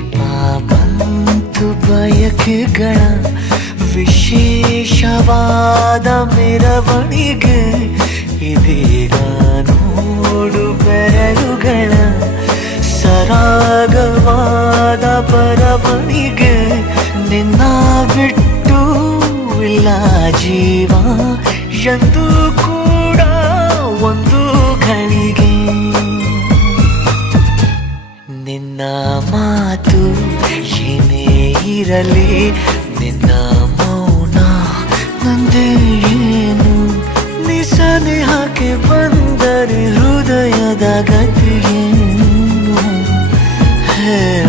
ಬಂತು ಬಯಕೆಗಳ ವಿಶೇಷವಾದ ಮೆರವಣಿಗೆ ಇದೀಗ ನೋಡು ಬೆರಳುಗಳ ಸರಾಗವಾದ ಬರವಣಿಗೆ ನಿನ್ನ ಬಿಟ್ಟು ಇಲ್ಲ ಜೀವ ಎಂದು ಕೂಡ ಒಂದು ಗಳಿಗೆ ನಿನ್ನ ಮಾತು ಏನೇ ಇರಲಿ ನಿನ್ನ ಮೌನ ನಂದೇ ಏನು ನಿಸನೇಹಕ್ಕೆ ಬಂದರೆ ಹೃದಯದ ಗತಿಯೇನು ಹೇಳ